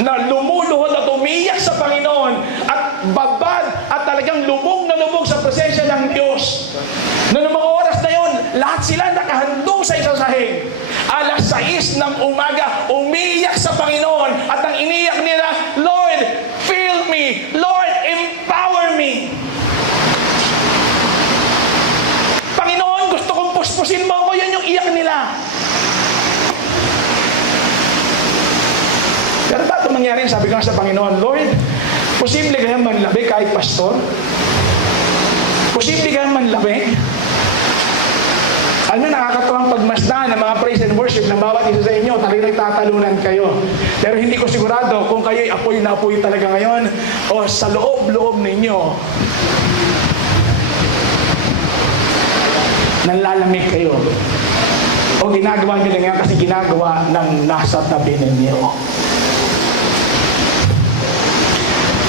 na lumuluhod at umiyak sa Panginoon at babad at talagang lubog na lubog sa presensya ng Diyos. Noong mga oras na yon, lahat sila nakahandong sa isang sahig. Alas 6 ng umaga, umiyak sa Panginoon at ang iniyak nila, Lord, fill me. Lord, empower me. Panginoon, gusto kong puspusin mo ako. Yan yung iyak nila. Pero ba ito mangyari? Sabi ko nga sa Panginoon, Lord, posible kayang manlabi kahit pastor? Posible kayang manlabi? Ano, nakakatuwang pagmasdan ng mga praise and worship ng bawat isa sa inyo, talagang nagtatalunan kayo. Pero hindi ko sigurado kung kayo'y apoy na apoy talaga ngayon o sa loob-loob ninyo nanlalamig kayo. O ginagawa nyo lang yan kasi ginagawa ng nasa tabi ninyo.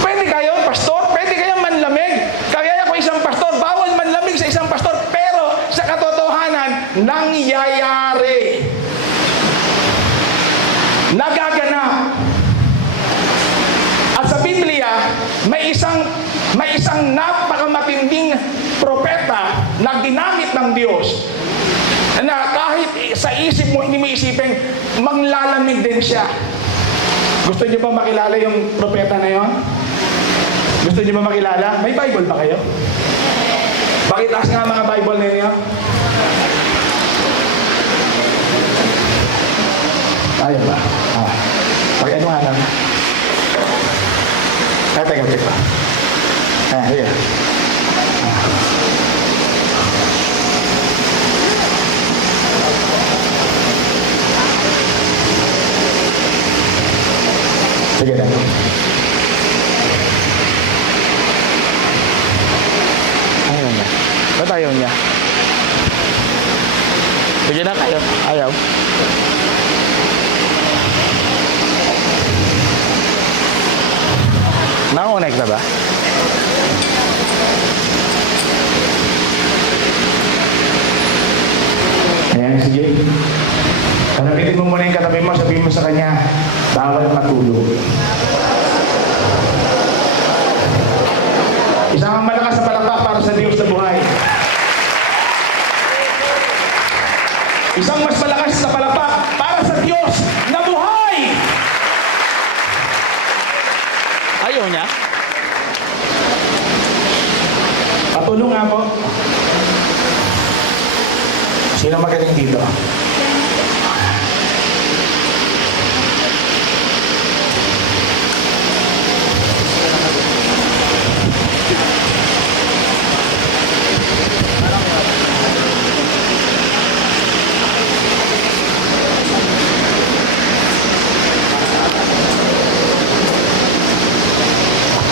Pwede kayo, pastor? Pwede kayong manlamig? Kaya ako isang pastor, bawal manlamig sa isang pastor, pero sa katotohanan, nangyayari. Nagaganap. At sa Biblia, may isang napakamatinding propeta na ginamit ng Diyos na kahit sa isip mo, hindi mo isipin, maglalamig din siya. Gusto niyo ba makilala yung propeta na yon? Gusto niyo ba makilala? May Bible ba kayo? Pakitaas nga mga Bible ninyo. Ayaw ba? Pag-ano nga lang. Teka. Here. Sige na. Ayaw niya. Ba't ayaw niya? Sige na kayo. Ayaw. Nakakonect na ba? Ayan, sige. Kanapitin mo muna yung katabi mo, sabihin mo sa kanya, bawal matulog. Isang malakas na palakpak para sa Diyos na buhay. Isang mas malakas na palakpak para sa Diyos na buhay. Ayaw niya? Patulong nga po. Sino magaling dito?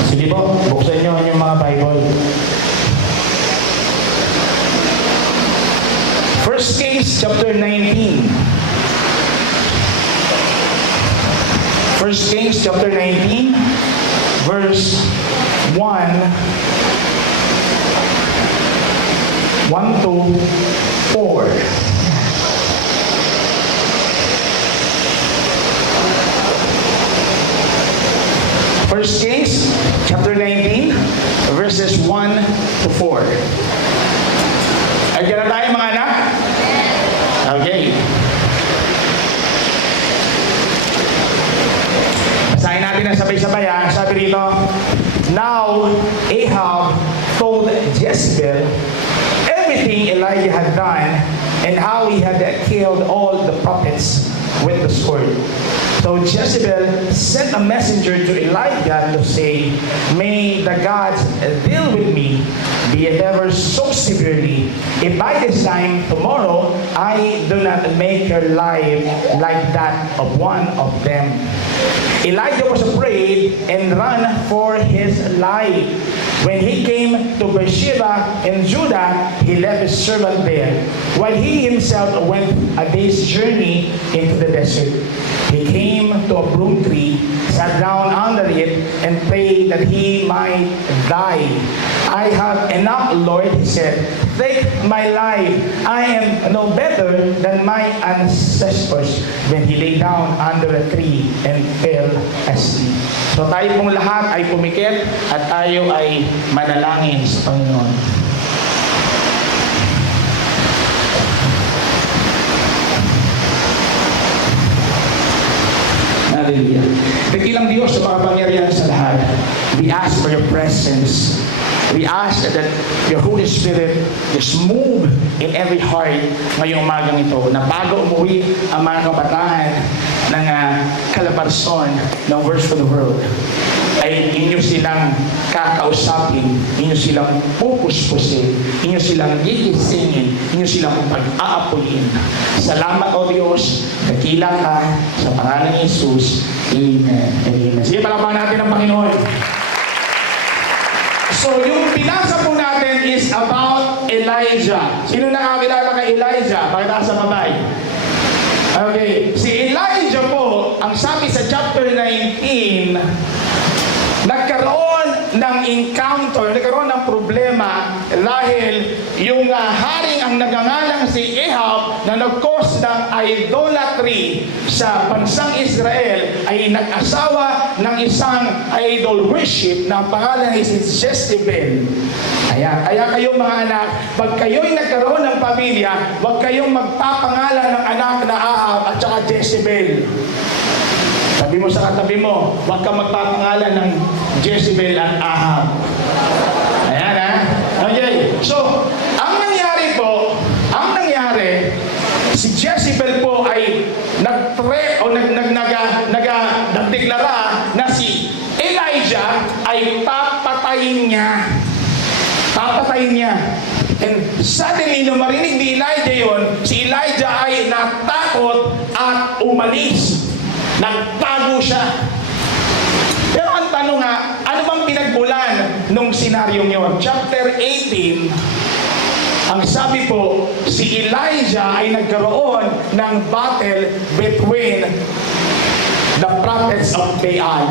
Sige po, buksan nyo yung mga Bible. 1 Kings chapter 19. 1 Kings chapter 19, verse 1 to 4. First Kings chapter 19, verses 1 to 4. Ay, na tayo mga anak? Okay. Basahin natin ang sabay-sabay ha. Sabi rito, Now Ahab told Jezebel everything Elijah had done and how he had killed all the prophets with the sword. So Jezebel sent a messenger to Elijah to say, May the gods deal with me, be it ever so severely, if by this time tomorrow I do not make your life like that of one of them. Elijah was afraid and ran for his life. When he came to Beersheba in Judah, he left his servant there, while he himself went a day's journey into the desert. He came to a broom tree, sat down under it, and prayed that he might die. I have enough, Lord, he said. Take my life. I am no better than my ancestors. Then he lay down under a tree and fell asleep. So tayo pong lahat ay pumikit at tayo ay manalangin sa Panginoon. Hallelujah. Dakilang Diyos sa makapangyarihan sa lahat. We ask for your presence. We ask that your Holy Spirit just move in every heart ngayong umagang ito, na bago umuwi ang mga kabataan ng Calabarzon, ng Words for the World, ay inyo silang kakausapin, inyo silang pupuspusin, inyo silang gigisingin, inyo silang pag-aapuin. Salamat, O Diyos, dakila ka sa pangalan ni Jesus. Amen. Amen. Sige, palakpakan natin ang Panginoon. So, yung pinasa po natin is about Elijah. Sino nakakilala kay Elijah? Pakita sa kamay. Okay. Si Elijah po, ang sabi sa chapter 19, nagkaroon ng encounter, nagkaroon ng problema dahil yung haring ang nagangalang si Ahab na nag-cause ng idolatry sa bansang Israel ay nag-asawa ng isang idol worship na pangalan ay si Jezebel. Kaya kayo mga anak, pag kayo'y nagkaroon ng pamilya, huwag kayong magpapangalan ng anak na Ahab at saka Jezebel. Sabi mo sa katabi mo, huwag kang magpapangalan ng Jezebel at Ahab. Ayan ha. Okay. So, ang nangyari, si Jezebel po ay nagdeklara na si Elijah ay papatayin niya. And suddenly, nung marinig ni Elijah yun, si Elijah ay natakot at umalis. Nagtago siya. Pero ang tanong nga, ano bang pinagmulan nung senaryong yun? Chapter 18, ang sabi po, si Elijah ay nagkaroon ng battle between the prophets of Baal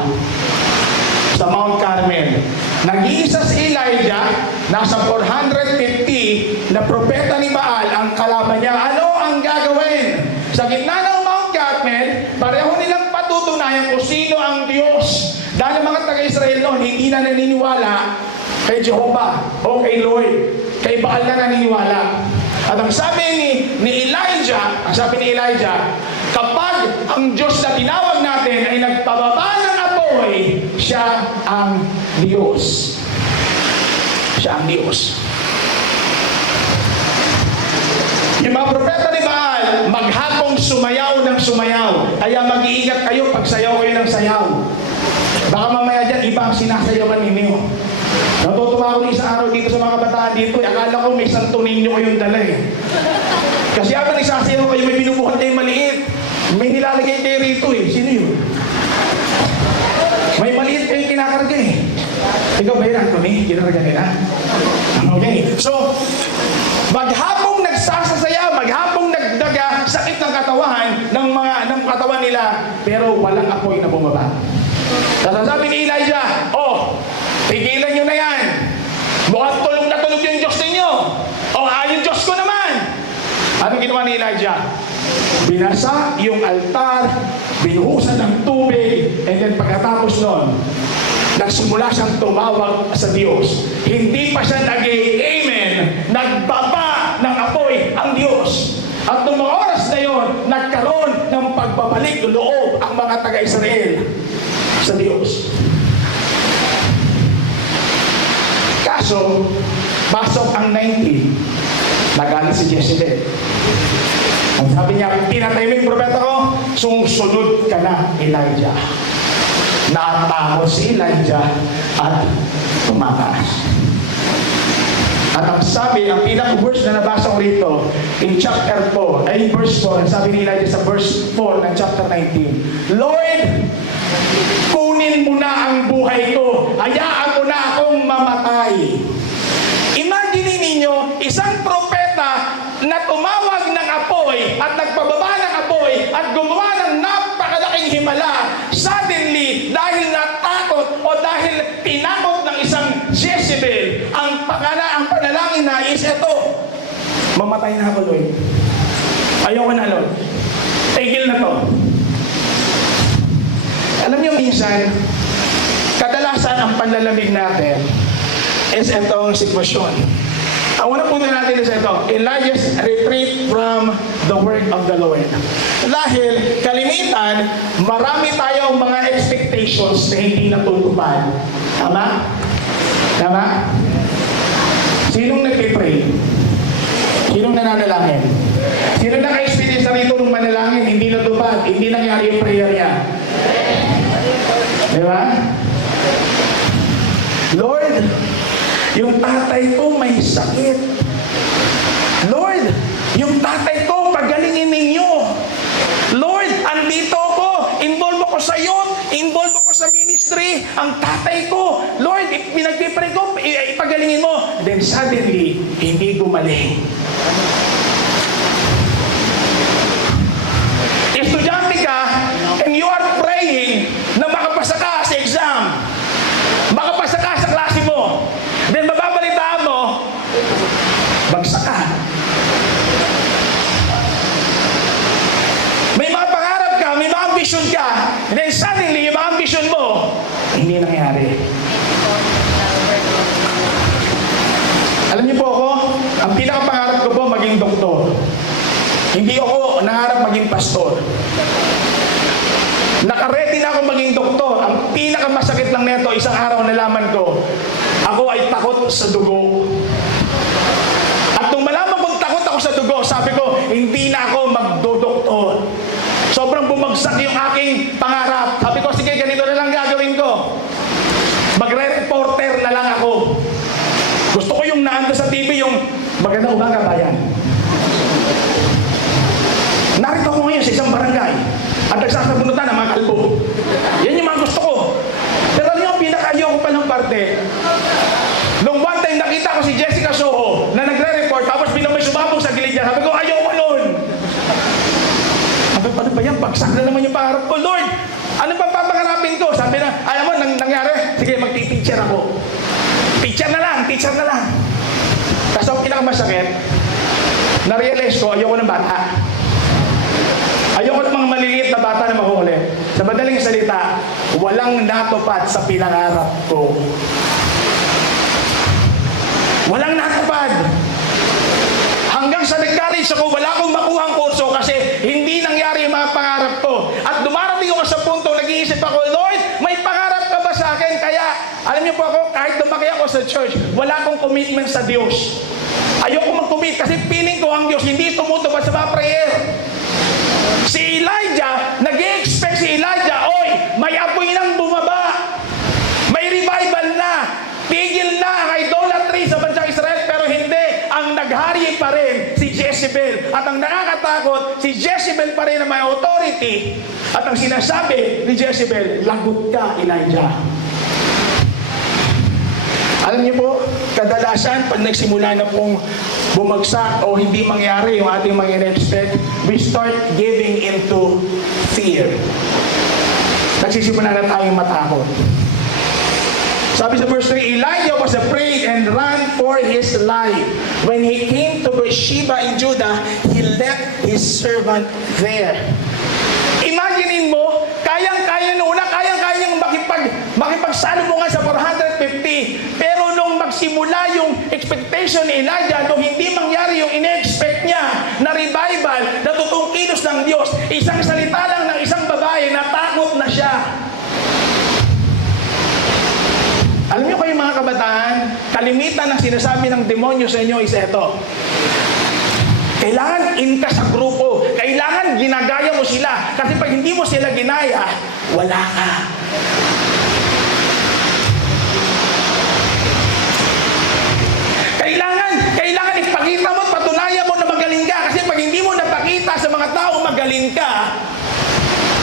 sa Mount Carmel. Nag-iisa si Elijah, nasa 450 na propeta ni Baal ang kalaban niya. Ano ang gagawin? Sa gitna ng Mount Carmel, pareho nilang patutunayan kung sino ang Diyos. Dahil mga taga-Israel noon, hindi na naniniwala kay Jehovah o kay Lord. Kay Baal na naniniwala. At ang sabi ni Elijah, kapag ang Diyos na tinawag natin ay nagpababa ng apoy, siya ang Diyos. Siya ang Diyos. Yung mga propeta ni Baal, maghapong sumayaw ng sumayaw. Kaya mag-iingat kayo pag sayaw kayo ng sayaw. Baka mamaya dyan, iba ang sinasayawan ninyo. Natutuwa ako isang araw dito sa mga kabataan dito. Akala ko may santo ninyo kayong dala eh. Kasi habang isasayaw kayo, may binubuhat kayo maliit. May nilalagay kayo rito eh. Sino yun? May maliit kayong kinakarga eh. Ikaw ba yun, Anthony? Kinakarga nila? Okay. So, maghapong nagsasayaw, maghapong nagdaga, sakit ng katawan ng katawan nila, pero walang apoy na bumaba. Sasabi ni Elijah, tigilan nyo na yan. Mukhang tulog na tulog yung Diyos ninyo. Yung Diyos ko naman. Anong ginawa ni Elijah? Binasa yung altar, binuhusan ng tubig, and then pagkatapos nun, nagsimula siyang tumawag sa Diyos. Hindi pa siya nag-amen. Nagbaba ng apoy ang Diyos. At noong mga oras na yon, nagkaroon ng pagbabalik loob ang mga taga-Israel sa Diyos. Kaso, pasok ang 19, nagalit si Jezebel. Ang sabi niya, pinatay mo yung propeta ko, sumusunod ka na, Elijah. Natakot si Elijah at tumakas. At ang sabi, ang pinaka-verse na nabasa ko rito, in chapter 4, ay verse 4, ang sabi ni Elijah sa verse 4 ng chapter 19, Lord, kunin mo na ang buhay ko. Hayaan mo na akong mamatay. Isang propeta na tumawag ng apoy at nagpababa ng apoy at gumawa ng napakalaking himala. Suddenly, dahil natakot o dahil tinakot ng isang Jezebel, ang panalangin na is ito, mamatay na ako, Lord. Ayoko na, Lord. Tigil na to. Alam niyo minsan, kadalasan ang panlalamig natin is itong sitwasyon. Ang unang punto natin is ito, Elijah's retreat from the word of the Lord. Dahil kalimitan, marami tayong mga expectations na hindi natutupad. Tama? Tama? Sinong nag-pray? Sinong nananalangin? Sino naka-experience na rito ng manalangin, hindi natupad, hindi nangyari yung prayer niya? Diba? Lord, yung tatay ko may sakit. Lord, yung tatay ko, pagalingin ninyo. Lord, andito ako, involve ako sa youth, involve ako sa ministry, ang tatay ko. Lord, pinagpipray ko, ipagalingin mo. Then suddenly, hindi gumaling. Estudyante ka, and you are praying na makapasa ka sa exam. Makapasa ka sa klase mo. Then mababalitaan mo, bagsak ka. May mga pangarap ka, may mga ambition ka, and then suddenly, yung mga ambition mo, hindi nangyari. Alam niyo po ako, ang pinakapangarap ko po maging doktor. Hindi ako nangarap maging pastor. Nakaready na ako maging doktor. Ang pinakamasakit lang neto, isang araw nalaman ko, ako ay takot sa dugo. At nung malaman kong takot ako sa dugo, sabi ko, hindi na ako magdodoktor. Sobrang bumagsak yung aking pangarap. Sabi ko, sige, ganito na lang gagawin ko. Magre-reporter na lang ako. Gusto ko yung naanda sa TV, yung magandang umaga bayan. Narito ako ngayon sa isang barangay at nagsasabunutan ng mga kalbo. Yan yung mga gusto ko. Pero yung pinaka-ayaw ko pa ng parte, nung one time nakita ko si Jessica Soho na nagre-report tapos binamay sumabog sa gilid niya. Sabi ko, ayaw ko nun. Sabi ko, ano ba yan? Bagsak na naman yung pangarap ko. Lord, ano ba papangarapin ko? Sabi na, alam mo, nangyari, sige, magti-teacher ako. Teacher na lang. Kasi ang pinakamasakit, na-realize ko, ayaw ko ng bata. Ayoko ng mga maliliit na bata na mahuhuli. Sa madaling salita, walang natupad sa pinangarap ko. Walang natupad. Hanggang sa nag-college ako, wala akong makuhang kurso kasi hindi nangyari yung mga pangarap ko. At dumarating ako sa punto, nag-iisip ako, Lord, may pangarap ka ba sa akin? Kaya, alam niyo po ako, kahit lumaki ako sa church, wala akong commitment sa Diyos. Ayoko mag-commit kasi feeling ko ang Diyos hindi tumutupad sa mga prayer. Si Elijah, nag-i-expect si Elijah, oy, may apoy nang bumaba. May revival na. Tigil na ang idolatry sa bansang Israel, pero hindi. Ang naghari pa rin si Jezebel. At ang nakakatakot, si Jezebel pa rin na may authority. At ang sinasabi ni Jezebel, lagot ka, Elijah. Alam niyo po, kadalasan pag nagsimula na pong bumagsak o hindi mangyari yung ating mga in-expect, we start giving into fear. Nagsisimula na tayong matakot. Sabi sa verse 3, Elijah was afraid and ran for his life. When he came to Beersheba in Judah, he left his servant there. Imaginein mo, kayang-kaya noon na, kayang-kaya niyang makipagsalubungan sa 450. Pero nung magsimula yung expectation ni Elijah, nung hindi mangyari yung ine-expect niya na revival, na totoong kilos ng Diyos, isang salita lang ng isang babae, natakot na siya. Alam niyo kayo mga kabataan, kalimitan ng sinasabi ng demonyo sa inyo is ito. Kailangan in ka sa grupo. Kailangan ginagaya mo sila. Kasi pag hindi mo sila ginaya, wala ka. Kailangan ipakita mo at patunayan mo na magaling ka. Kasi pag hindi mo napakita sa mga tao magaling ka,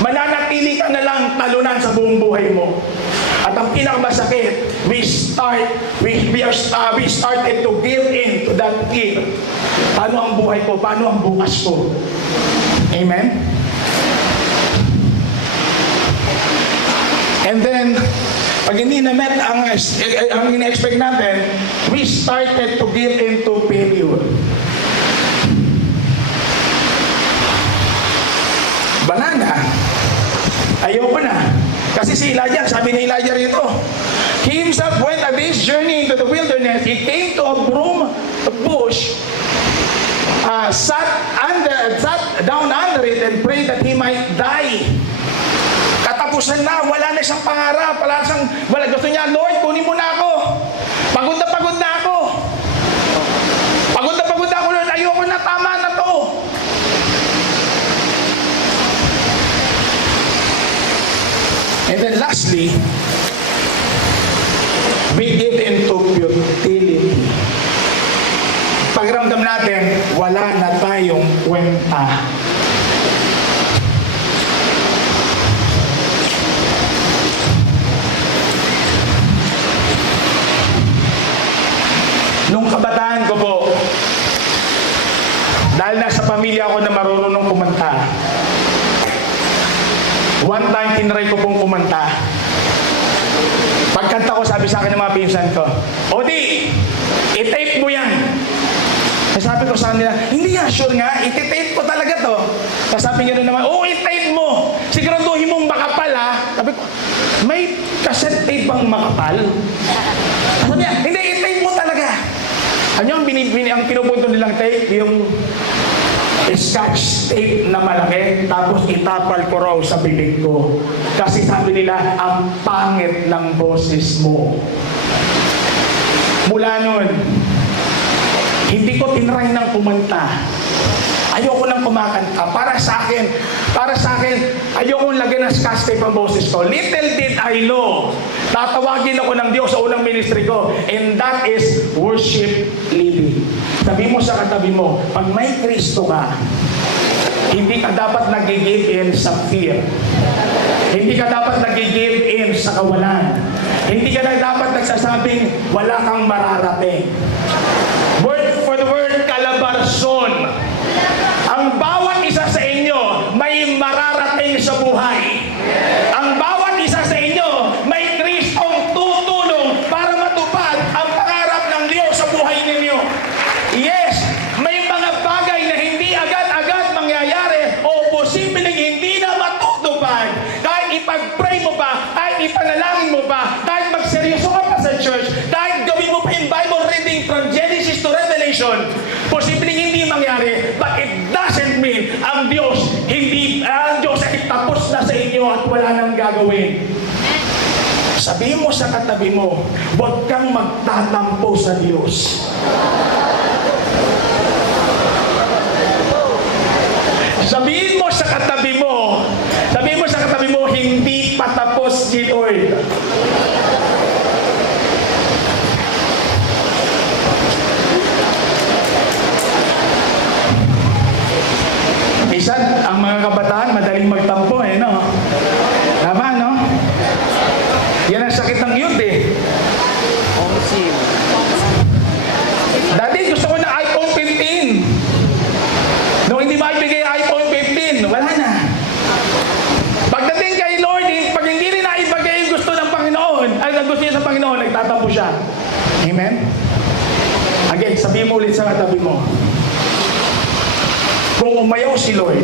mananatili ka na lang talunan sa buong buhay mo. At ang pinakamasakit, we started to give in to that fear. Paano ang buhay ko? Paano ang bukas ko? Amen? And then, pag hindi na-met ang ina-expect natin, we started to give in to failure. Banana. Ayoko na. Kasi si Elijah, sabi ni Elijah rito, he himself went a day's journey into the wilderness. He came to a broom bush, sat down under it and prayed that he might die. Katapusan na, wala na siyang pangarap, wala gusto niya, Lord, kunin mo na ako. Pagod na ako. Pagod na ako, Lord, ayoko na, tama na to. And then lastly, we give into futility. Pagramdam natin, wala na tayong kwenta. Nung kabataan ko po, dahil nasa pamilya ako na marunong kumanta, one time tinry ko pong kumanta. Pagkanta ko, sabi sa akin ng mga pinsan ko, Odi, i-tape mo yan. Sabi ko sa kanila, hindi nga, sure nga, i-tape ko talaga to. Sabi niya naman, i-tape mo. Siguraduhin mong makapal ha. Sabi ko, may cassette tape bang makapal? Sabi niya, hindi, i-tape mo talaga. Ano yung ang pinupunto nilang tape? Yung scotch tape na malaki, tapos itapal ko raw sa bibig ko. Kasi sabi nila, ang pangit ng boses mo. Mula nun, hindi ko tinry ng kumanta. Ayoko nang kumakanta. Para sa akin, ayoko lagyan ng scotch tape ang boses ko. Little did I know, tatawagin ako ng Diyos sa unang ministry ko, and that is worship leading. Sabi mo sa katabi mo, pag may Kristo ka, hindi ka dapat nag-give in sa fear. Hindi ka dapat nag-give in sa kawalan. Hindi ka na dapat nagsasabing wala kang mararating. Word for the word, kalabarson. Ang bawat isa sa inyo may mararating sa buhay. Ang bawat isa sa inyo may Kristong tutulong para matupad ang pangarap ng Diyos sa buhay ninyo. Yes, may mga bagay na hindi agad-agad mangyayari o posibleng hindi na matutupad. Kahit ipag-pray mo pa, kahit ipanalangin mo pa, kahit magseryoso ka pa sa church, kahit gawin mo pa yung Bible reading from Genesis to Revelation, posibleng hindi mangyari, but it doesn't mean ang Diyos ay tapos na sa inyo at wala nang gagawin. Sabihin mo sa katabi mo, huwag kang magtatampo sa Diyos. Sabihin mo sa katabi mo, hindi patapos si Lord. Minsan, ang mga kabataan, madaling magtampo no? Tama, no? Yan ang sakit ng youth Dati, gusto ko na iPhone 15. Nung hindi maibigay iPhone 15, wala na. Pagdating kay Lord, pag hindi rin naibigay yung gusto ng Panginoon, gusto niya sa Panginoon, nagtatampo siya. Amen? Again, sabihin mo ulit sa katabi mo, kung umayaw si Lord,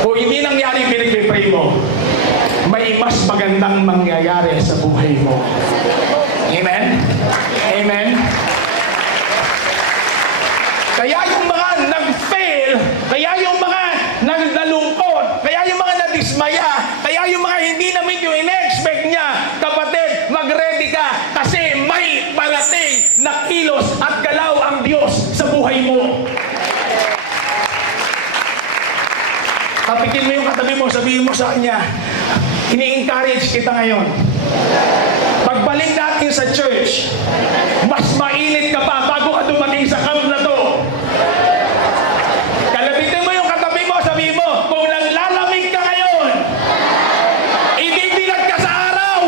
kung hindi nangyari pinag-pray mo, may mas magandang mangyayari sa buhay mo. Amen? Amen? Kaya yung mga nag-fail, kaya yung mga nalungkot, kaya yung mga nadismaya, kaya yung mga hindi namin yung in-expect niya, kapatid, mag-ready ka kasi may parating na kilos at galaw ang Diyos sa buhay mo. Tapikin mo yung katabi mo, sabihin mo sa kanya, ini-encourage kita ngayon. Pagbalik natin sa church, mas mainit ka pa bago ka dumating sa camp na to. Kalabitin mo yung katabi mo, sabihin mo, kung naglalamig ka ngayon, ibibigat ka sa araw.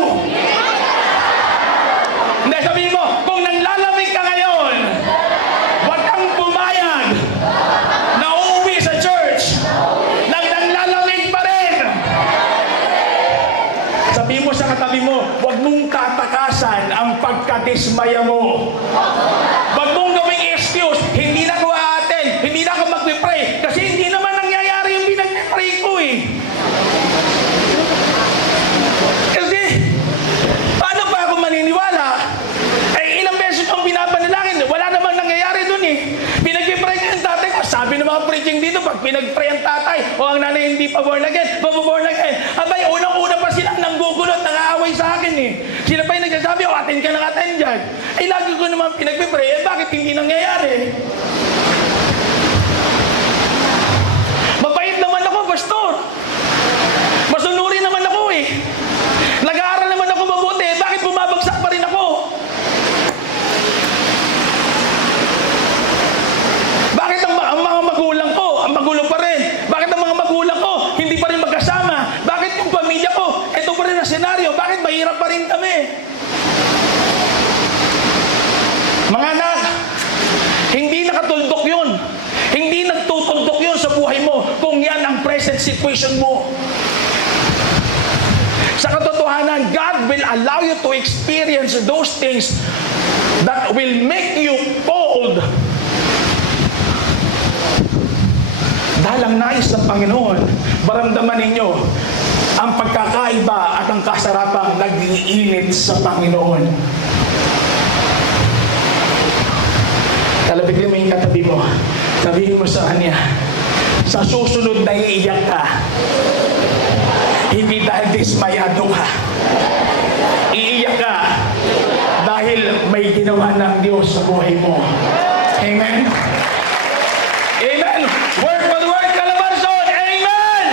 dismaya mo. Wag mong gawing excuse, hindi na ako a-attend, hindi na ako mag-pray, kasi hindi naman nangyayari yung pinag-pray ko eh. Kasi, paano pa ako maniniwala? Eh, ilang beses akong binapanalangin, wala namang nangyayari dun eh. Pinag-pray ka ng tatay ko, sabi ng mga preaching dito, pag pinag-pray ang tatay, o ang nanay hindi pa born again, born again. Abay, unang-una pa sila nanggugulo at nangaaway sa akin eh. Sila pa yung nagsasabi, attend ka ng attend dyan. Eh, lagi ko naman pinag-pray, eh, bakit hindi nangyayari? Mabait naman ako, pastor. Masunuri naman ako eh. Nag-aaral naman ako mabuti, bakit bumabagsak pa rin ako? Bakit ang mga magulang ko, ang magulang pa rin? Bakit ang mga magulang ko, hindi pa rin magkasama? Bakit yung pamilya ko, ito pa rin ang senaryo? Bakit mahirap pa rin kami? Mga anak, hindi nakatuldok yun. Hindi nagtutuldok yun sa buhay mo kung yan ang present situation mo. Sa katotohanan, God will allow you to experience those things that will make you bold. Dahil ang nais ng Panginoon, maramdaman ninyo ang pagkakaiba at ang kasarapang nag-iinit sa Panginoon. Talabigin mo yung katabi mo. Sabihin mo sa kanya, sa susunod na iiyak ka, hindi dahil dismayado ka. Iiyak ka dahil may ginawa ng Diyos sa buhay mo. Amen? Amen! Word for the word, Calabarzon! Amen!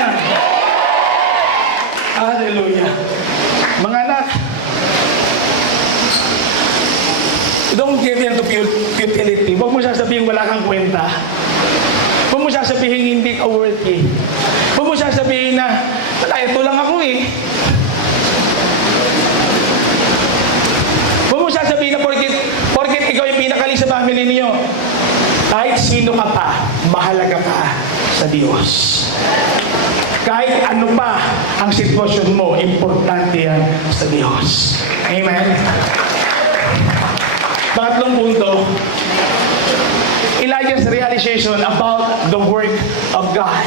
Hallelujah! Mga anak, don't give in to futility. Huwag mo sasabihin wala kang kwenta. Huwag mo sasabihin hindi ka worthy. Huwag mo sasabihin na, ito lang ako eh. Huwag mo sasabihin na porket ikaw yung pinakaling sa family niyo. Kahit sino ka pa, mahalaga ka sa Diyos. Kahit ano pa ang sitwasyon mo, importante yan sa Diyos. Amen? Pangatlong punto, Elijah's realization about the work of God.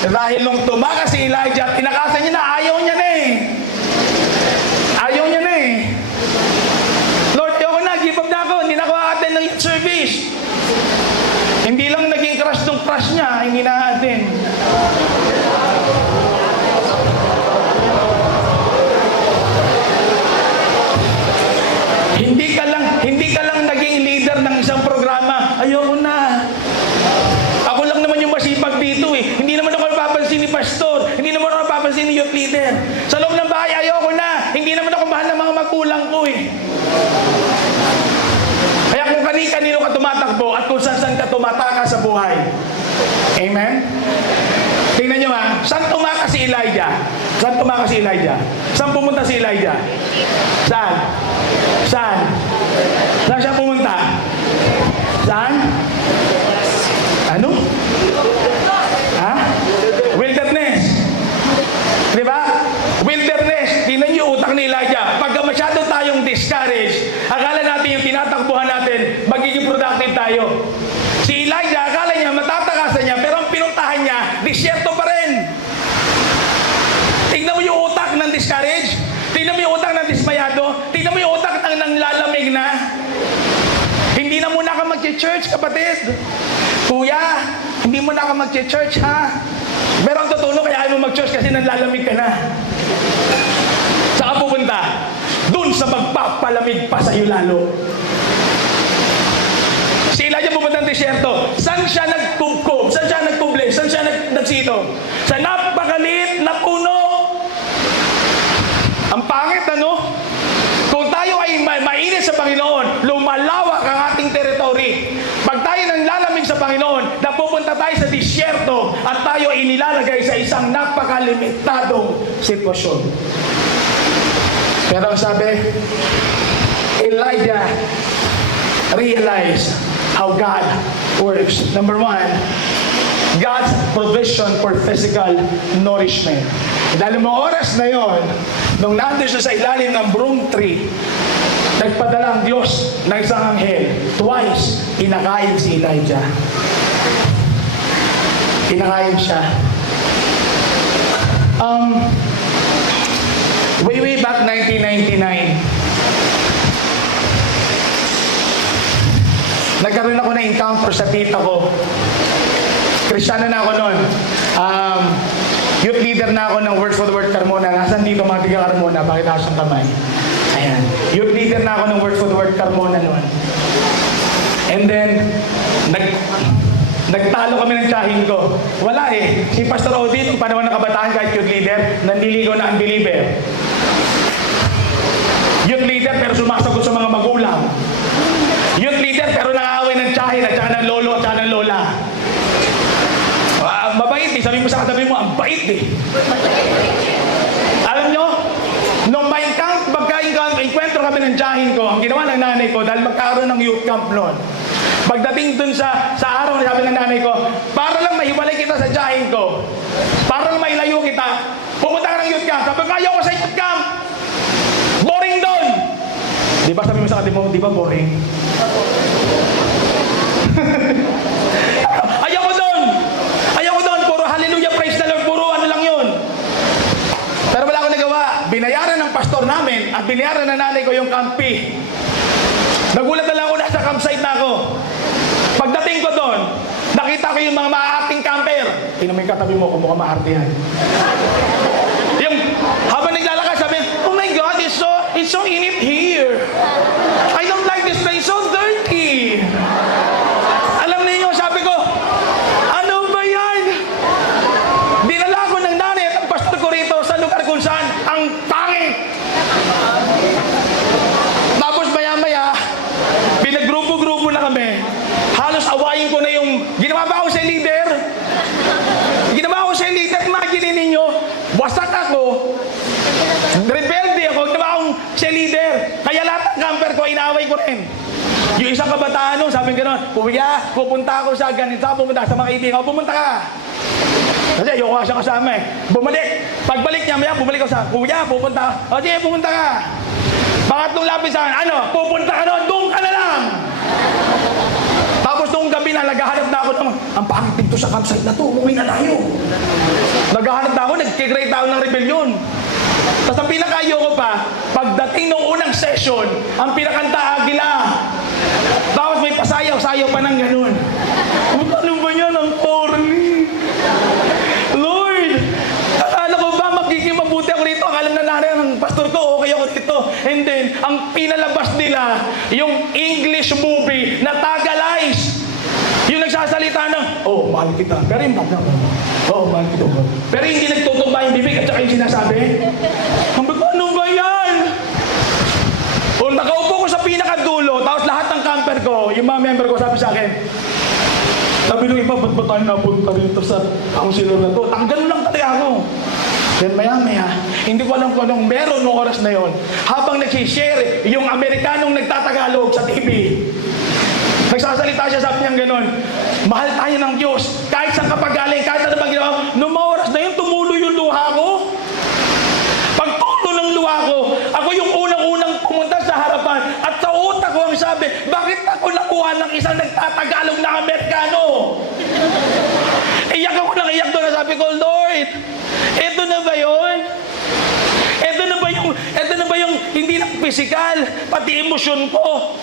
Dahil nung tumakas si Elijah, tinakasan niya na, ayaw niya na eh. Ayaw niya na eh. Lord, ayoko na, give up na ako, hindi na ako a-attend ng youth service. Hindi lang naging crush ng crush niya, hindi na a-attend. Hindi ka lang naging leader ng isang programa. Ayoko na. Ako lang naman yung masipag dito eh. Hindi naman ako napapansin ni pastor. Hindi naman ako napapansin ni youth leader. Sa loob ng bahay, ayoko na. Hindi naman ako mahal ng mga magulang ko eh. Kaya kung kanino ka tumatakbo at kung saan ka tumataka sa buhay. Amen? Tingnan nyo ha. Saan tumakas si Elijah? Saan tumakas si Elijah? Saan pumunta si Elijah? Saan? Saan? Saan siya pumunta? Saan? Ano? Ha? Wilderness. Di ba? Wilderness. Tingnan niyo utak ni Elijah. Pagka masyado tayong discouraged, akala natin yung tinatakbuhan natin, magiging productive tayo. Si Elijah, akala niya matatakasan niya, pero ang pinuntahan niya, disyerto pa rin. Tingnan mo yung utak ng discouraged. Tingnan mo yung utak ng dismayado. Tingnan mo yung utak ng nanlalamig na. Hindi na muna ka mag-church, kapatid. Kuya, hindi mo na ka mag-church, ha? Pero ang totoo, kaya ayaw mo mag-church kasi nanlalamig ka na. Saan pupunta? Doon sa magpapalamig pa sa'yo lalo. Si Elijah pupunta ng disyerto. Saan siya nagkubkob? Saan siya nagkuble? Saan siya nagsito? Sa napakaliit na puno. Ang pangit, ano? Kung tayo ay mainit sa Panginoon, lumalawak ang ating teritoryo. Pag tayo nang lalamig sa Panginoon, napupunta tayo sa disyerto at tayo inilalagay sa isang napakalimitadong sitwasyon. Pero ang sabi, Elijah realized how God works. Number one, God's provision for physical nourishment. Dahil mga oras na yon, nung nandun siya sa ilalim ng broom tree, nagpadala ang Diyos ng isang anghel. Twice, inakain si Elijah. Inakain siya. Way back 1999, nagkaroon ako ng encounter sa tita ko. Kristiyano na ako noon. Youth leader na ako ng Word for the Word Carmona. Nasaan dito mga tiga Carmona? Bakit ako siyang kamay? Ayan. Youth leader na ako ng Word for the Word Carmona noon. And then, nagtalo kami ng tiyahin ko. Wala eh. Si Pastor Odin, nung panahon ng kabataan kahit youth leader, nanliligaw na unbeliever. Youth leader pero sumasagot sa mga magulang. Youth leader pero nangaaway ng tiyahin at saka ng lolo at saka ng lola. Mabait eh. Sabi mo sa katabi mo, ang bait eh. Alam nyo, nung magka-enkwentro kami ng tiyahin ko, ang ginawa ng nanay ko, dahil magkaroon ng youth camp noon, pagdating dun sa araw, sabi ng nanay ko, para lang mahiwalay kita sa tiyahin ko, para lang mailayo kita, pumunta ka ng youth camp. Sabi ko, ayaw ko sa youth camp. Boring doon. Di ba sabi mo sa katabi mo, di ba boring? Ayoko doon. Ayoko doon. Puro hallelujah, praise the Lord. Puro ano lang yun. Pero wala akong nagawa. Binayaran ng pastor namin at binayaran ng nanay ko yung campi. Nagulat na lang ako, nasa campsite na ako. Pagdating ko doon, nakita ko yung mga maarting camper. Tingnan mo yung katabi mo kung mukhang maarte yan. Yung habang naglalakad, sabi, oh my God, it's so init here. I don't like this place, so dirty. Alam niyo, sabi ko, ano ba yan? Dinala ko ng nanay at ang pastor ko rito sa lugar kung saan ang pangit. Tapos maya-maya, pinagrupo-grupo na kami. Halos awayin ko na yung, ginawa ba ako sa leader? Ginawa ako sa leader, imagine ninyo, wasak ako, rebelde ako, ginawa akong sa leader. Kaya lahat ng camper ko, inaway ko rin. Yung isang kabataan nun, sabi ko gano'n, Kuya, pupunta ako sa ganito, pupunta sa mga kaibigan, pumunta ka. Kasi ayoko nga siya kasama eh. Bumalik. Pagbalik niya, maya, bumalik ako sa, Kuya, pupunta ka. O sige, pumunta ka. Pangatlong lapis sa akin, ano, pupunta ka doon, doon ka na lang. Tapos noong gabi na, naghahanap na ako ng, ang pangit dito sa campsite na to, umuwi na tayo. Naghahanap na ako, nag-create ako ng rebellion. Tapos ang pinaka-ayoko pa, pagdating ng unang session, ang pinakanta Agila. Tapos may pasayaw-sayaw pa ng ganun. Ano ba yan? Ang corny. Lord, akala ko ba magiging mabuti ako rito? Akala na nanay ng pastor ko, okay ako dito. And then, ang pinalabas nila, yung English movie na Tagalize. Yung nagsasalita ng, oh, mahal kita. Pero yung bagay ako. Oh, mahal kita. Pero hindi nagtutumba yung bibig at saka yung sinasabi. Ano ba yan? O, nakaupo ko sa pinakadulo, tapos lahat ng camper ko, yung mga member ko sabi sa akin, sabi nung iba, ba't ba tayo napunta dito sa counselor na to? Tanggal lang pati ako. Then maya-maya, hindi ko alam kung anong meron noong oras na yon. Habang nag-share yung Amerikanong nagtatagalog sa TV, nagsasalita siya, sabi niya gano'n, mahal tayo ng Diyos, kahit saan kapag galing, kahit ano bang ginawa, noong mga oras na yun, tumulo yung luha ko. Pag tulo ng luha ko, ako yung unang-unang pumunta sa harapan, at sa utak ko ang sabi, bakit ako nakuha ng isang nagtatagalog na Amerikano? Iyak ako ng iyak doon, sabi ko, Lord, eto na ba yun? Eto na ba yung hindi lang physical, pati emosyon ko?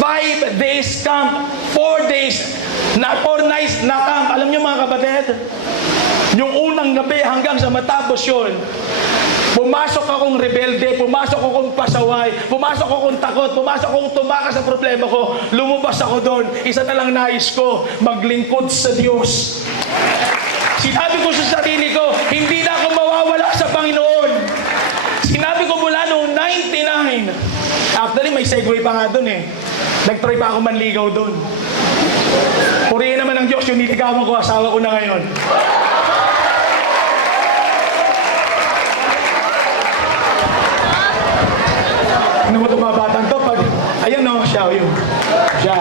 5 days camp, 4 nights na camp. Alam niyo mga kapatid, yung unang gabi hanggang sa matapos yun, pumasok akong rebelde, pumasok akong pasaway, pumasok akong takot, pumasok akong tumakas sa problema ko, lumabas ako doon. Isa na lang nais ko, maglingkod sa Diyos. Sinabi ko sa sarili ko, hindi na ako mawawala sa Panginoon. Sinabi ko mula noong 99. Actually, may segue pa nga doon eh. Nag-try pa ako manligaw doon. Purihin naman ng Diyos yung niligawan ko, asawa ko na ngayon. Ano mo itong mga batang to? Ayun no, siya yun. Siya.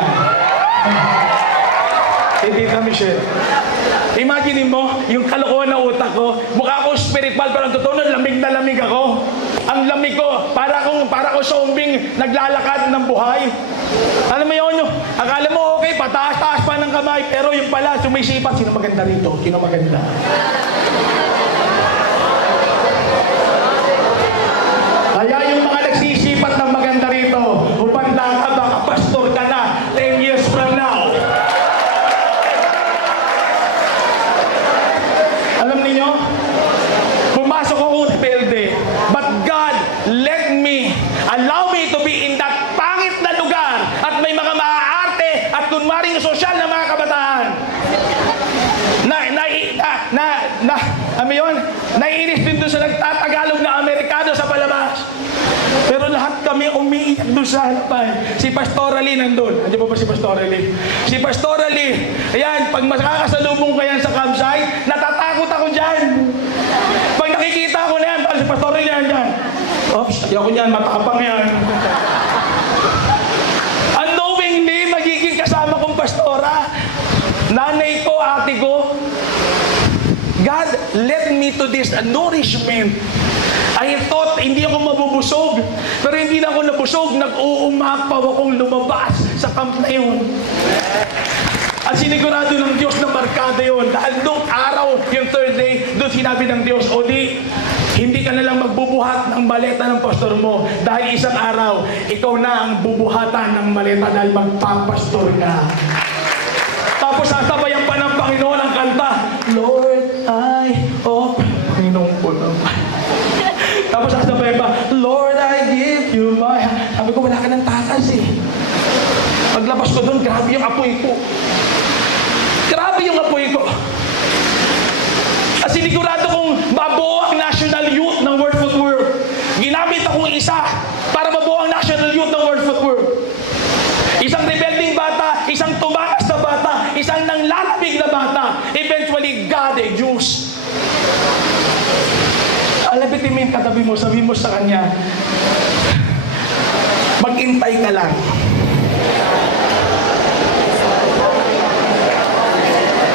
Hindi kami siya. Imagine mo, yung kalokohan na utak ko, mukha ako spiritual, pero ang totoo na lamig ako. Ang lamig ko, para ko zombing naglalakad ng buhay. Alam mo yun, akala mo okay, pataas-taas pa ng kamay, pero yung pala, sumisipat, sino maganda rito? Sino maganda? Kaya yung mga nagsisipat ng maganda rito, upanda ka, baka pastor ka na 10 years from now. Alam niyo, pumasok ako sa PLD, but God allow me to be in that pangit na lugar at may mga maaarte at kunwaring sosyal na mga kabataan. Ano yun? Naiinis din doon sa nagtatagalog na Amerikano sa palabas. Pero lahat kami umiiyak doon sa harapan. Si Pastor Ali nandun. Andiyan po ba si Pastor Ali? Si Pastor Ali, ayan, pag makakasalubong ka yan sa campsite, natatakot ako dyan. Pag nakikita ko na yan, si Pastor Ali yan dyan. Oops, ayoko niyan, matakapang yan. Unknowingly, magiging kasama kong pastora. Nanay ko, ate ko. God led me to this nourishment. I thought hindi ako mabubusog. Pero hindi na ako nabusog. Nag-uumapaw akong lumabas sa camp na yun. At sinigurado ng Diyos na markada yun. Dahil nung araw, yung third day, doon sinabi ng Diyos, o di, hindi ka na lang magbubuhat ng maleta ng pastor mo. Dahil isang araw, ikaw na ang bubuhatan ng maleta dahil magpapastor ka. Tapos sasabayan pa ng Panginoon ang kanta, Lord, I hope. Panginoon ko naman. Tapos sasabayan pa, Lord, I give you my heart. Sabi ko, wala ka ng takas eh. Paglabas ko doon, grabe yung apoy ko. Grabe yung apoy ko. At sinigurado kong mabuo ang national youth ng Word for Word. Ginamit akong isa para mabuo ang national youth ng Word for Word. Isang rebelding bata, isang tumakas na bata, isang nanglalamig na bata. Eventually, God used. Alabitin mo yung katabi mo, sabihin mo sa kanya, mag-intay ka lang.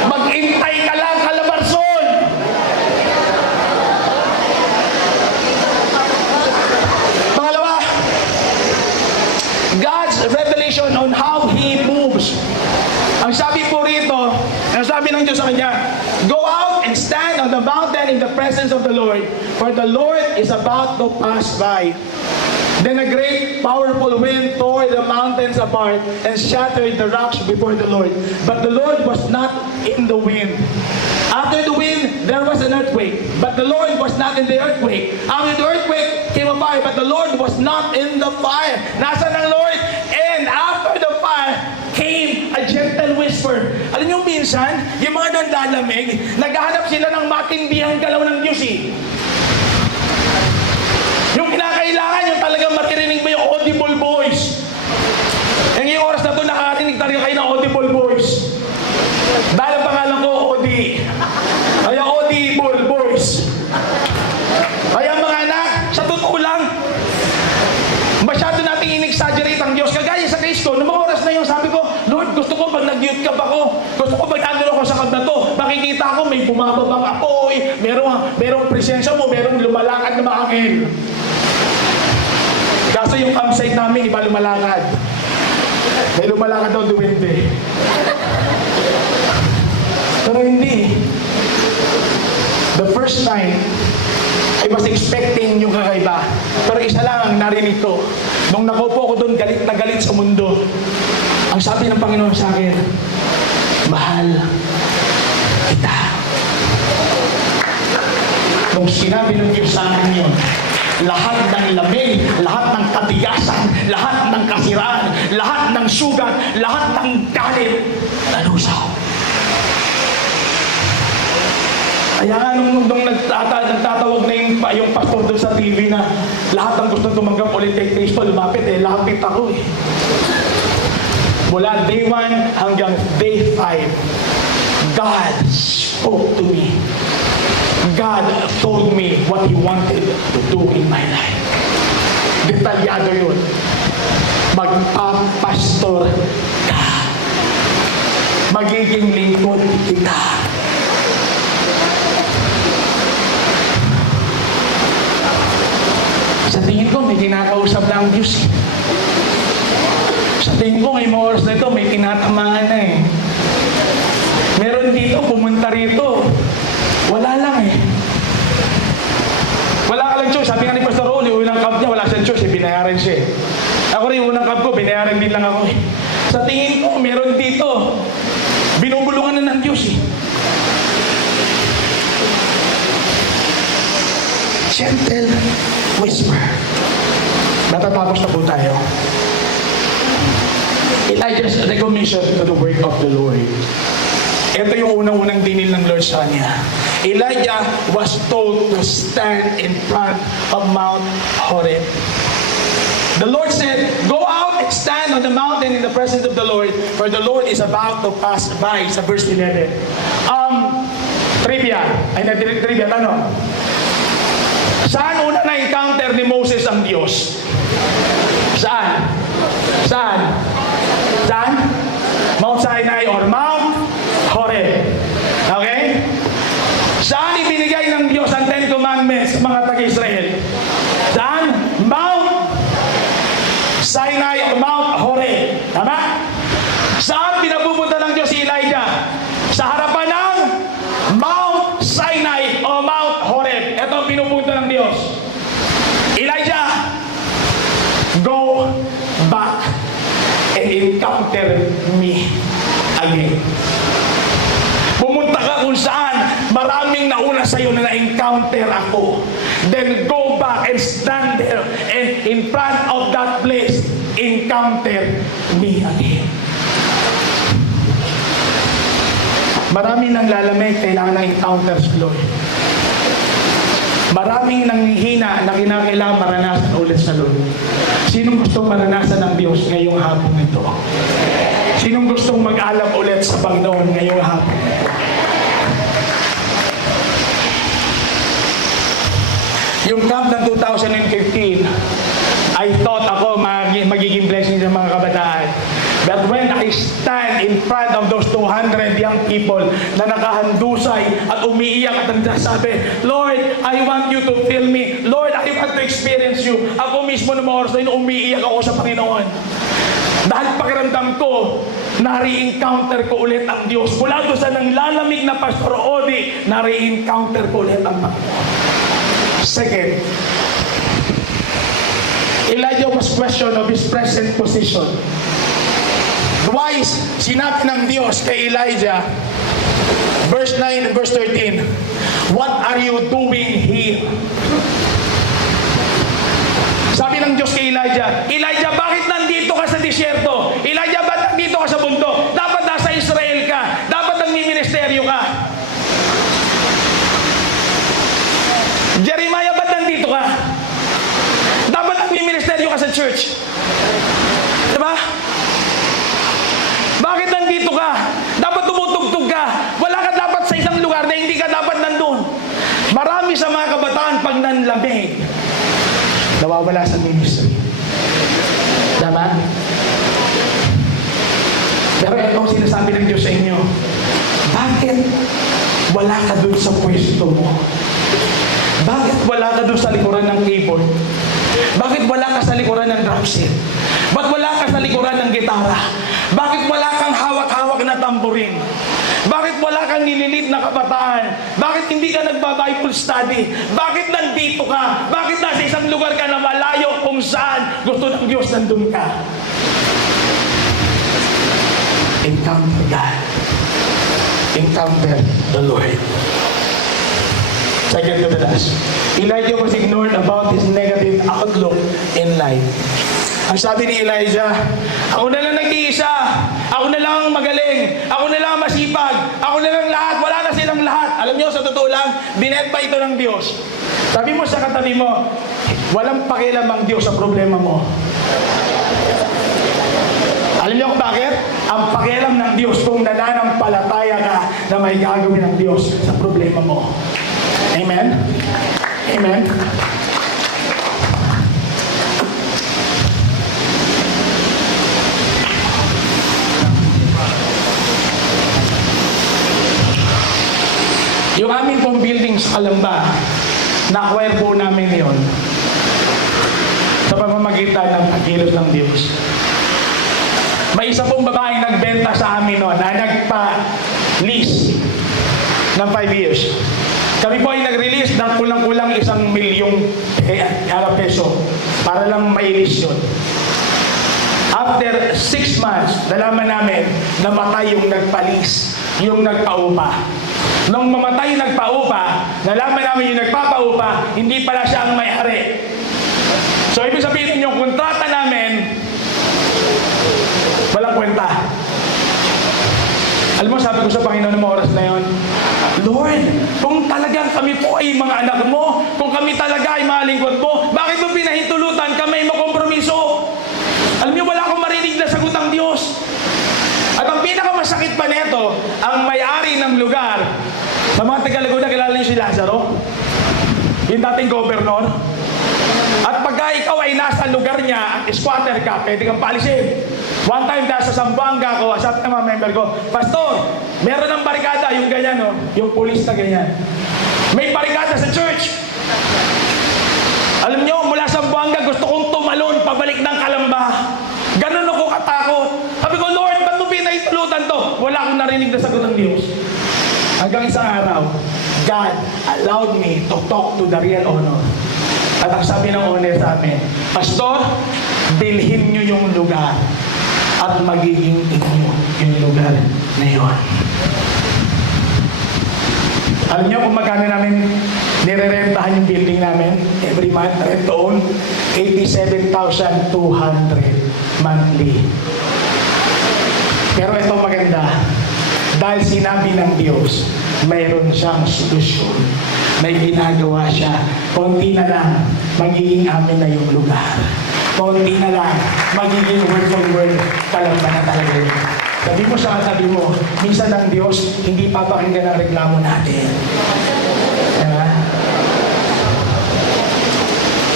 Mag-intay ka lang, Calabarzon! Pangalawa, God's revelation on how He moves. Ang sabi po rito, ang sabi ng Diyos sa kanya, go out and stand on the mountain in the presence of the Lord, for the Lord is about to pass by. Then a great, powerful wind tore the mountains apart and shattered the rocks before the Lord. But the Lord was not in the wind. After the wind, there was an earthquake. But the Lord was not in the earthquake. After the earthquake came a fire, but the Lord was not in the fire. Nasaan ang Lord? And after the fire came a gentle whisper. Alam niyo minsan, yung mga nanlalamig, naghahanap sila ng matindihang galaw ng Diyos eh. Yung kinakailangan, yung talagang maririnig mo yung audible voice. Yung oras na ito, nakarinig talaga kayo ng audible voice. Dahil ang pangalan ko, Odi. Kaya audible voice. Kaya mga anak, sa totoo lang, masyado nating in-exaggerate ang Diyos. Kagaya sa Kristo, noong mga oras na yun, sabi ko, Lord, gusto ko pag nag-youth cup ako, gusto ko pag nandun ako sa kab na to, makikita ko may bumababang apoy, merong presensya mo, merong lumalakad na mga angel. Kaso yung campsite namin, iba lumalakad. May lumalakad daw duwende. Pero hindi. The first time, I was expecting yung kakaiba. Pero isa lang ang narinig ko. Nung nakupo ko doon, galit na galit sa mundo. Ang sabi ng Panginoon sa akin, mahal kita. Nung sinabi ng Diyos sa akin yun, lahat ng lamig, lahat ng katigasan, lahat ng kasiraan, lahat ng sugat, lahat ng galit, nalusaw. Kaya nga nung nagtatawag na yung pastor doon sa TV na lahat ng gusto tumanggap ulit kay Kristo, lumapit lapit ako eh. Mula day 1 hanggang day 5, God spoke to me. God told me what He wanted to do in my life. Detalyado yun. Magpapastor ka. Magiging lingkod kita. may kinakausap na ang Diyos. Sa tingin ko, ngayong mga oras na ito, may tinatamaan na eh. Meron dito, pumunta rito. Wala lang eh. Wala ka lang choice. Sabi nga ni Pastor Raul, yung unang camp niya, wala siyang choice, binayaran siya eh. Ako rin, yung unang camp ko, binayaran din lang ako eh. Sa tingin ko, meron dito. Binubulungan na ng Diyos eh. Gentle whisper. Natatapos na po tayo. Elijah's recognition to the work of the Lord. Ito yung unang-unang dinil ng Lord sa kanya. Elijah was told to stand in front of Mount Horeb. The Lord said, "Go out and stand on the mountain in the presence of the Lord, for the Lord is about to pass by." Sa verse 11. Trivia. Tanong. Saan una na-encounter ni Moses ang Diyos? Saan? Mount Sinai or Mount Horeb. Okay? Saan ibinigay ng Diyos ang Ten Commandments sa mga taga-Israel? Saan? Mount Sinai or Mount Horeb. Tama? Saan pinapupunta ng Diyos si Elijah? Sa harapan ng Mount Sinai o Mount Horeb. Ito ang pinupunta ng Diyos. Elijah, go back and encounter me again. Pumunta ka kung saan maraming nauna sa'yo na na-encounter ako. Then go back and stand there and in front of that place, encounter me again. Maraming nang lalamig, kailangan ng encounter sa Lord. Maraming nanghihina na kinakailangan maranasan ulit sa Lord. Sinong gustong maranasan ng Diyos ngayong hapon ito? Sinong gustong mag-alap ulit sa Panginoon ngayong hapon ito? Yung camp ng 2015, I thought ako magiging blessing sa mga kabataan. But when I stand in front of those 200 young people na nakahandusay at umiiyak at nagsasabi, "Lord, I want you to fill me. Lord, I want to experience you." Ako mismo ng mga oras na yun, umiiyak ako sa Panginoon. Dahil pakiramdam ko, nare-encounter ko ulit ang Diyos. Mula doon sa nanglalamig na Pastor Odi, nare-encounter ko ulit ang Panginoon. Second, Elijah was questioned of his present position. Twice, sinabi ng Diyos kay Elijah, verse 9 and verse 13, "What are you doing here?" Sabi ng Diyos kay Elijah, "Elijah, bakit nandito ka sa disyerto? Elijah, bakit nandito ka sa bundok? Dapat nasa Israel ka. Dapat nagmi-ministeryo ka. Jeremiah, ba't nandito ka? Dapat nagmi-ministeryo ka sa church. Diba? Bakit nandito ka? Dapat tumutugtog ka. Wala ka dapat sa isang lugar na hindi ka dapat nandun." Marami sa mga kabataan pag nanlamig, nawawala sa ministry. Tama? Pero ito ang sinasabi ng Diyos sa inyo. Bakit wala ka dun sa pwesto mo? Bakit wala ka dun sa likuran ng keyboard? Bakit wala ka sa likuran ng drum set? Bakit wala ka sa likuran ng gitara? Bakit wala kang hawak-hawak na tamborin? Bakit wala kang nililit na kabataan? Bakit hindi ka nagba-Bible study? Bakit nandito ka? Bakit nasa isang lugar ka na malayo kung saan gusto ng Diyos nandun ka? Encounter God. Encounter the Lord. Second to the last. Elijah was ignored about his negative outlook in life. Ang sabi ni Elijah, "Ako na lang nag-iisa. Ako na lang magaling. Ako na lang masipag. Ako na lang lahat. Wala na silang lahat." Alam niyo, sa totoo lang, binet pa ito ng Diyos. Sabi mo sa katabi mo, walang pakialam ang Diyos sa problema mo. Alam niyo kung bakit? Ang pakialam ng Diyos kung nananampalataya ka na may gagawin ng Diyos sa problema mo. Amen? Amen? Yung aming pong building sa Kalamba, na-acquire po namin yun. sa pamamagitan ng pagkilos ng Diyos. May isa pong babaeng nagbenta sa amin noon na nagpa-lease ng 5 years. Kami po ay nag-release ng kulang-kulang 1,000,000 peso para lang ma-release yun. After 6 months, nalaman namin na matay yung nagpa-lease, yung nagpaupa. Nung mamatay yung nagpaupa, nalaman namin yung nagpapaupa, hindi pala siya ang may-ari. So, ibig sabihin yung kontrata namin, walang kwenta. Alam mo, sabi ko sa Panginoon ng oras na yon, Lord, kung talagang kami po ay mga anak mo, kung kami talaga ay mga lingkod mo, bakit mo pinahintulutan kami makompromiso? Alam niyo, wala akong marinig na sagot ng Diyos. At ang pinakamasakit pa nito, ang may-ari ng lugar, sa mga taga-Laguna, kilala niyo si Lazaro? Yung dating gobernador? At pagka ikaw ay nasa lugar niya, squatter ka, pwede kang paalisin. One time, nasa Zamboanga ko, sabi ng mga member ko, Pastor, meron ng barikada, yung ganyan, no? Yung pulis na ganyan. May barikada sa church. Alam nyo, mula Zamboanga, gusto kong tumalon, pabalik ng Kalamba. Ganun ako katakot. Sabi ko, Lord, ba't mo pinahintulutan to? Wala akong narinig na sagot ng Diyos. Hanggang isang araw, God allowed me to talk to the real owner. At ang sabi ng owner sa amin, Pastor, bilhin nyo yung lugar at magiging inyo yung lugar na yun. Alam nyo kung magkano namin nire-rentahan yung building namin every month, rent to own, 87,200 monthly. Pero ito maganda, dahil sinabi ng Diyos, mayroon siyang solusyon. May ginagawa siya. Konti na lang, magiging amin na yung lugar. Konti na lang, magiging word for word, Kalamba na talaga yun. Sabi mo sa katabi mo, minsan ng Diyos, hindi papakinggan ang reklamo natin. Diba?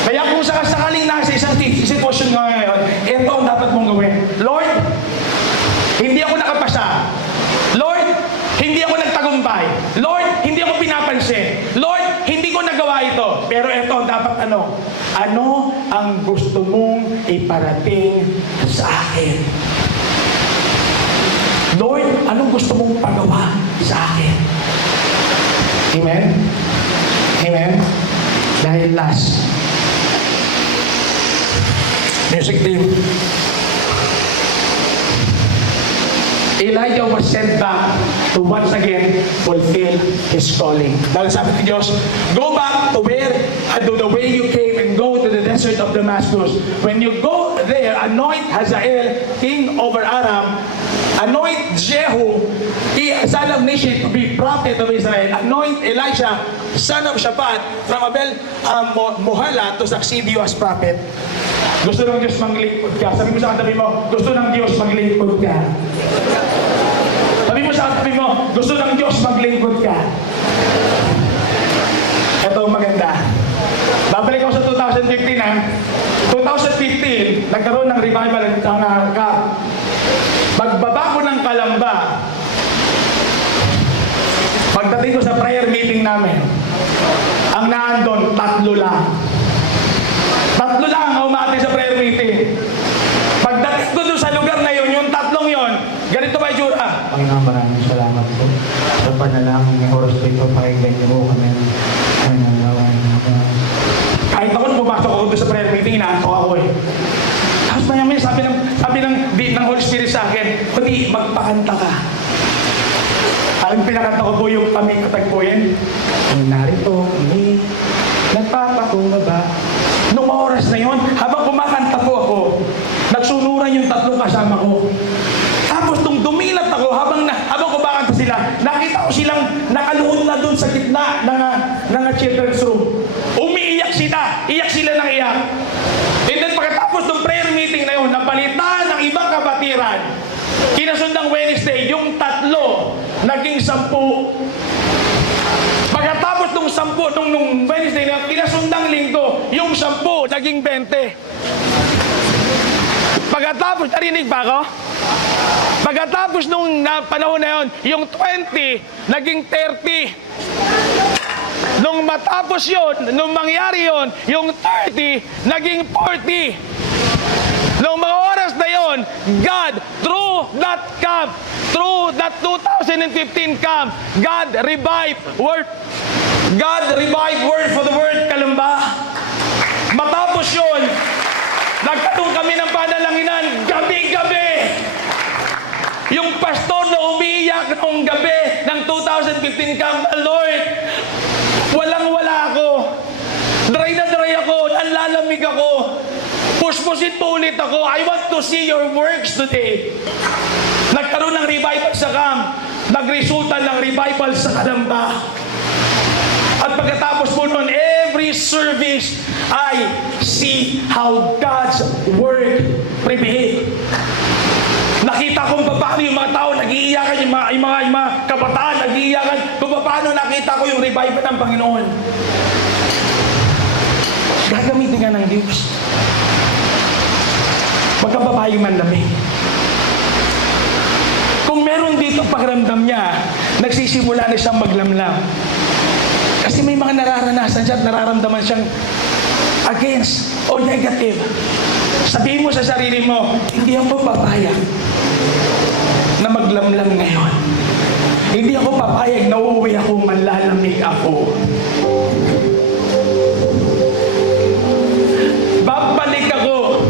Kaya kung sakaling nasa isang sitwasyon nga ngayon, ito ang dapat mong gawin. Lord, hindi ako nakapasa. Lord, hindi ako nagtagumpay. Lord, hindi ako pinapansin. Lord, hindi ko nagawa ito. Pero ito, dapat ano? Ano ang gusto mong iparating sa akin? Lord, anong gusto mong pagawa sa akin? Amen? Amen? Dahil last. Music team. Elijah was sent back to once again fulfill his calling. Dahil sabi ni Diyos, go back to where and to the way you came and go to the desert of Damascus. When you go there, anoint Hazael, king over Aram, anoint Jehu, son of Nishi, to be prophet of Israel, anoint Elisha, son of Shaphat, from Abel Mohala, to succeed you as prophet. Gusto ng Diyos maglingkod ka. Sabi mo sa katabi mo, gusto ng Diyos maglingkod ka. Sabi mo sa katabi mo, gusto ng Diyos maglingkod ka. Ito maganda. Babalik ako sa 2015 ha. 2015, nagkaroon ng revival ang pagbaba ko ng Kalamba. Pagdating ko sa prayer meeting namin, ang naandon, 3 lang. 3 lang ang umati sa prayer meeting. Pagdating ko doon sa lugar na yun, yung 3 yun, ganito ba itsura? Panginoon, maraming salamat po sa panalangin ng oras po ito. Pakinggan niyo po kami. Kahit ako nung pumasok ako doon sa prayer meeting, inaantok ako eh. Tapos maya-maya sabi ng Holy Spirit sa akin, kundi magpakanta ka. Ang pinakanta ko po yung kami katagpuin. Narito kami, nagpapakumbaba. Nung oras na yon, habang kumakanta po ako, nagsunuran yung 3 kasama ko. Tapos nung dumilat ako, habang kumakanta sila, nakita ko silang nakaluhod na doon sa gitna ng children's room. Umiiyak sila, iyak sila ng iyak. And then pagkatapos ng prayer meeting na yun, napalitan ng ibang kabatiran. Kinasundang Wednesday, yung 3, naging 10. Pagkatapos nung 10, nung Wednesday na kinasundang linggo, yung 10, naging 20. Pagkatapos, narinig ba ako? Pagkatapos nung panahon na yun, yung 20, naging 30. Nung matapos yun, nung mangyari yun, yung 30, naging 40. Nung mga oras na yon, God, through that camp, through that 2015 camp, God revived word for the word, Kalamba. Matapos yun, nagkaroon kami ng panalanginan, gabi-gabi. Yung pastor na umiiyak noong gabi ng 2015 camp, Lord, walang-wala ako. Dry na dry ako, nanlalamig ako. Puspusin po ulit ako. I want to see your works today. Nagkaroon ng revival sa camp. Nagresulta ng revival sa Kalamba. At pagkatapos po noon, every service, I see how God's word prevail. Nakita kong paano yung mga tao nag-iiyakan, yung mga kabataan nag-iiyakan, kung paano nakita ko yung revival ng Panginoon. Gagamitin ka ng Diyos. Magkababae man lamig. Kung meron dito pakiramdam niya, nagsisimula na siyang maglamlam. Kasi may mga nararanasan siya at nararamdaman siyang against or negative. Sabihin mo sa sarili mo, hindi ako papayag na maglamlam ngayon. Hindi ako papayag na uuwi ako, manlalamig ako. Babalik ako.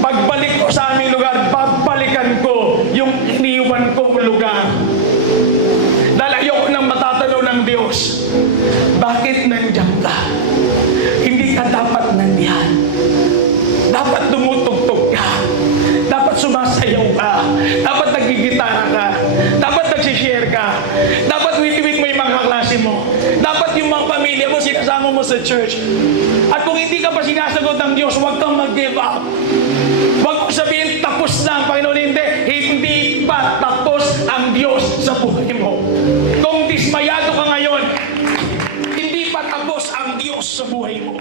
Pagbalik ko sa aming lugar, babalikan ko yung iniwan kong lugar. Dahil ayoko nang matatanaw ng Diyos. Bakit nandiyan ka? Hindi ka dapat nandiyan. Dapat tumutugtog ka. Dapat sumasayaw ka. Dapat nagigitara ka. Dapat nagsishare ka. Dapat witwit mo yung mga kaklase mo. Dapat yung mga pamilya mo sinasama mo sa church. At kung hindi ka pa sinasagot ng Diyos, huwag kang mag-give up. Huwag mo sabihin, tapos na ang Panginoon. Hindi pa tapos ang Diyos sa buhay mo. Kung dismayado ka ngayon, hindi pa tapos ang Diyos sa buhay mo.